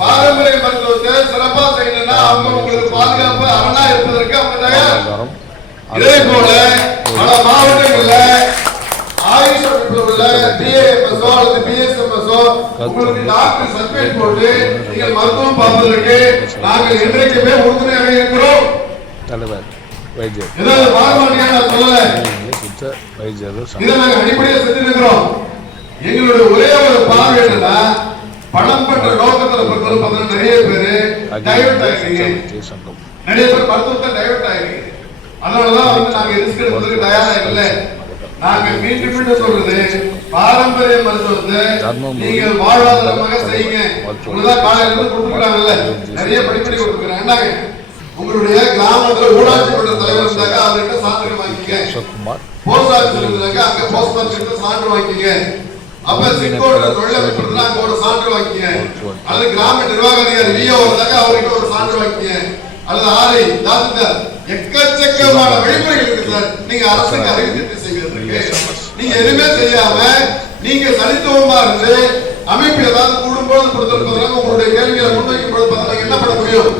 பாரம்பரிய மருத்துவத்தை சிறப்பா செய்யணும்னா அவங்க உங்களுக்கு பாதுகாப்பு அரணா இருப்பதற்கு அவங்க தயார். இதே போல பல மாவட்டங்கள்ல ஆயுஷ் அமைப்புல உள்ள டிஏஎம்எஸ்ஓ அல்லது பிஎஸ்எம்எஸ்ஓ உங்களுக்கு டாக்டர் சர்டிபிகேட் போட்டு நீங்கள் மருத்துவம் பார்ப்பதற்கு நாங்கள் என்றைக்குமே உறுதுணையாக இருக்கிறோம் தலைவர் வைத்தியர். ஏதாவது பாரம்பரியா நான் சொல்லல. வைத்தியர் இதை நாங்க அடிப்படையா செஞ்சு இருக்கிறோம் எங்களுடைய ஒரே என்னன்னா பணம் பெற்ற நோக்கத்துல பொறுத்தவரை பார்த்தீங்கன்னா நிறைய பேரு டைவர்ட் ஆகிறீங்க சங்கம் நிறைய பேர் மருத்துவத்தை டைவர்ட் ஆகிறீங்க அதனாலதான் வந்து நாங்க ரிஸ்க் எடுப்பதற்கு தயாரா இல்லை. நாங்க மீண்டும் மீண்டும் சொல்றது பாரம்பரிய மருத்துவத்தை நீங்கள் வாழ்வாதாரமாக செய்யுங்க. உங்களுதான் காலையில இருந்து கொடுத்துருக்காங்கல்ல. நிறைய படிப்படி என்னங்க? உங்களுடைய கிராமத்துல ஊராட்சி மன்ற தலைவர் இருந்தாங்க அவர்கிட்ட சான்றிதழ் வாங்கிக்க போஸ்ட் ஆபீஸ்ல இருந்தாங்க அங்க போஸ்ட் ஆபீஸ்ல சான்று வாங்கிக்கங்க. அப்ப சிக்கோட இருந்தா அங்க ஒரு சான்று வாங்கிக்கங்க அல்லது கிராம நிர்வாக அதிகாரி விஓ அவர்கிட்ட ஒரு சான்று வாங்கிக்கங்க அல்லது ஆரை தாசில்தார் எக்கச்சக்கமான வழிமுறைகள் இருக்கு சார். நீங்க அரசுக்கு அறிவித்து செய்வதற்கு நீங்க எதுவுமே செய்யாம நீங்க தனித்துவமா இருந்து அமைப்பு ஏதாவது கூடும்போது கொடுத்திருப்பதற்கு உங்களுடைய கேள்விகளை பொழுது பார்த்தா என்ன பண்ண முடியும்?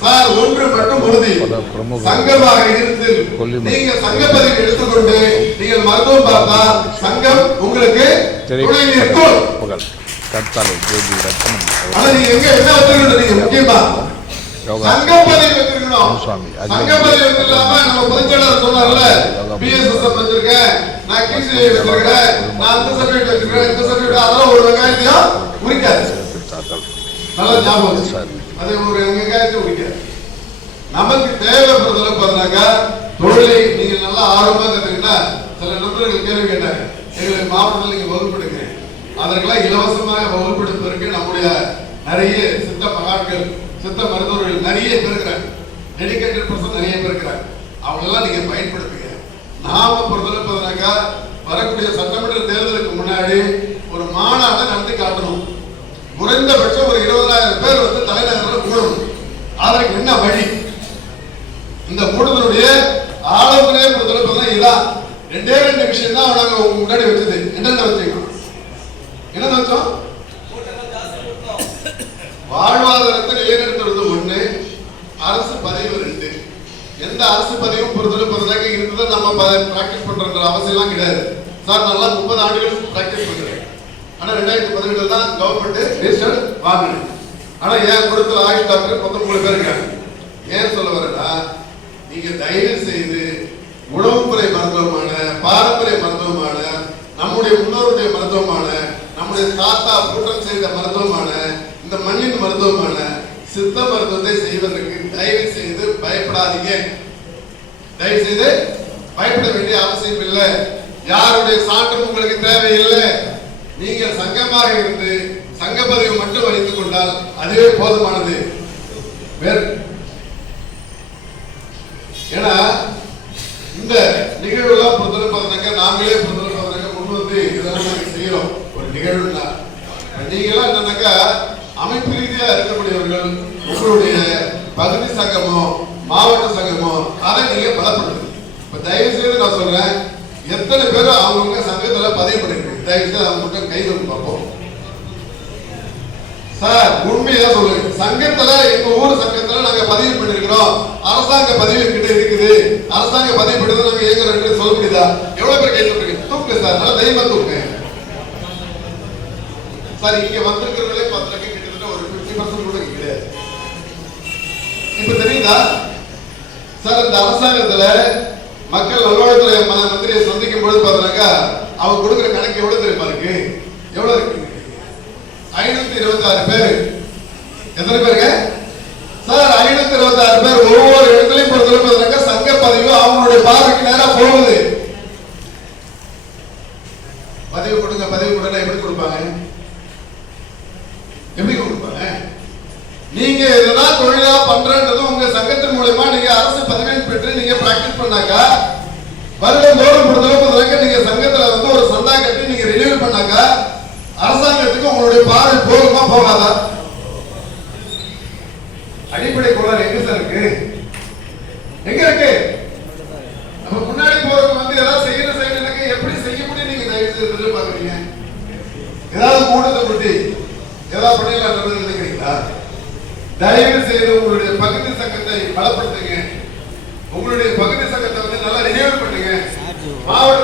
சார். ஒன்று மட்டும் உறுதி. சங்கமாக இருந்து நீங்க சங்க பதிவு எடுத்துக்கொண்டு நீங்கள் மருத்துவம் பார்த்தா சங்கம் உங்களுக்கு நிற்கும் புகழ் கற்றாலை ஜோதி ரத்னம் யோகா. சுவாமி நமக்கு தேவைப்படுறதுல பார்த்தீங்கன்னாக்கா தொழிலை நீங்க நல்லா ஆர்வமா கத்துக்கிட்டா சில நண்பர்கள் கேள்வி கேட்டாங்க எங்களுக்கு மாவட்டத்தில் நீங்கள் வகுப்படுங்க அதற்கெல்லாம் இலவசமாக வகுப்படுத்துவதற்கு நம்முடைய நிறைய சித்த மகான்கள் சித்த மருத்துவர்கள் நிறைய பேர் இருக்கிறாங்க டெடிக்கேட்டட் பர்சன் நிறைய பேர் இருக்கிறாங்க அவங்களெல்லாம் நீங்க பயன்படுத்துங்க. நாம பொறுத்தவரை வரக்கூடிய சட்டமன்ற தேர்தலுக்கு முன்னாடி ஒரு மாநாட்டை நடத்தி காட்டணும். குறைந்தபட்சம் ஒரு இருபதாயிரம் பேர் வந்து தலைநகரில் கூடணும். அதற்கு என்ன வழி? இந்த கூடுதலுடைய ஆலோசனை ரெண்டே ரெண்டு விஷயம் தான் நாங்க முன்னாடி வச்சது. என்னென்ன வச்சீங்க? என்ன வச்சோம்? வாழ்வாதாரத்தில் ஏறெடுத்துறது ஒண்ணு அரசு பதிவு ரெண்டு. எந்த அரசு பதிவும் பொறுத்தவரை பார்த்தீங்கன்னா இருந்ததை நம்ம பிராக்டிஸ் பண்றன்ற அவசியம்லாம் கிடையாது. சார் நல்லா முப்பது ஆண்டுகள் பிராக்டிஸ் பண்றேன். ஆனா ரெண்டாயிரத்தி பதினெட்டுல தான் கவர்மெண்ட் ரெஜிஸ்டர் வாங்கினது ஆனா ஏன் கொடுத்த ஆயுஷ் டாக்டர் பத்தொன்பது பேர் இருக்காங்க. ஏன் சொல்ல வரேன்னா நீங்க தயவு செய்து பாரம்பரிய மருத்துவமான நம்முடைய முன்னோருடைய மருத்துவமான நம்முடைய தாத்தா கூட்டம் செய்த மருத்துவமான இந்த மண்ணின் மருத்துவமான சித்த மருத்துவத்தை செய்வதற்கு தயவு செய்து பயப்படாதீங்க. தயவு செய்து பயப்பட வேண்டிய அவசியம் இல்லை. யாருடைய சாட்டம் உங்களுக்கு தேவையில்லை. நீங்கள் சங்கமாக இருந்து சங்க பதிவு மட்டும் வைத்துக் கொண்டால் அதுவே போதுமானது. இந்த நிகழ்வுலாம் பொறுத்தவரை பார்த்தீங்கன்னாக்கா நாங்களே பொறுத்தவரை பார்த்தீங்கன்னா முன் வந்து இதெல்லாம் நாங்கள் செய்யறோம். ஒரு நிகழ்வுனா நீங்களாம் என்னன்னாக்கா அமைப்பு ரீதியா இருக்கக்கூடியவர்கள் உங்களுடைய பகுதி சங்கமோ மாவட்ட சங்கமோ அதை நீங்க பலப்படுத்துங்க. இப்ப தயவு செய்து நான் சொல்றேன் எத்தனை பேர் அவங்கவுங்க சங்கத்துல பதிவு பண்ணிருக்கீங்க. தயவு செய்து அவங்க மட்டும் கை வந்து பார்ப்போம். சார் உண்மையா சொல்லுங்க சங்கத்துல எங்க ஊர் சங்கத்துல நாங்க பதிவு பண்ணிருக்கிறோம். அரசாங்க பதிவு கிட்ட இருக்குது. அரசாங்க பதவி பண்ணி நாங்க இயங்குறோம் சொல்ல முடியுதா? எவ்வளவு பேர் கை தூக்குறீங்க தூக்கு சார் நல்லா தைரியமா தூக்கு. சார் இங்க வந்திருக்கிறவங்களே லட்சம் கிட்டத்தட்ட ஒரு 50% பர்சன்ட் கூட கிடையாது இப்ப தெரியுதா? சார் இந்த அரசாங்கத்துல மக்கள் நல்வாழ்வுத்துறை மந்திரியை சந்திக்கும் பொழுது பாத்தீங்கன்னாக்கா அவங்க கொடுக்குற கணக்கு எவ்வளவு தெரியுமா இருக்கு? எவ்வளவு இருக்கு? ஐநூத்தி இருபத்தி ஆறு பேர். எத்தனை பேருங்க சார் ஐநூத்தி இருபத்தி ஆறு பேர் ஒவ்வொரு இடத்துலயும் பொறுத்தவரை பாத்தீங்கன்னாக்கா சங்க பதிவு அவங்களுடைய பார்வைக்கு நேரா போகுது பதிவு கொடுங்க பதிவு கொடுங்க எப்படி கொடுப்பாங்க எப்படி கொடுப்பாங்க நீங்க இதெல்லாம் தொழிலா உங்க சங்கத்தின் மூலயமா நீங்க அரசு பதவியை பெற்று நீங்க பிராக்டிஸ் பண்ணாங்க. வருடம் தோறும் பொறுத்தளவுக்கு நீங்க சங்கத்துல வந்து ஒரு சந்தா கட்டி நீங்க ரினியூவல் பண்ணாங்க. அரசாங்கத்துக்கு உங்களுடைய பார்வை போகுமா போகாதா? அடிப்படை குரல் எங்க சார் இருக்கு? எங்க இருக்கு? நம்ம முன்னாடி போறவங்க வந்து ஏதாவது செய்யற செய்யணும்னாக்க எப்படி செய்ய முடியும் நீங்க தயவு செய்து எதிர்பார்க்கறீங்க? ஏதாவது கூட்டத்தை பற்றி ஏதாவது பண்ணிடலாம் நினைக்கிறீங்களா? தயவு செய்து உங்களுடைய பகுதி சங்கத்தை பலப்படுத்துங்க. உங்களுடைய பகுதி சங்கத்தை வந்து நல்லா ரினியூவல் பண்ணுங்க மாவட்ட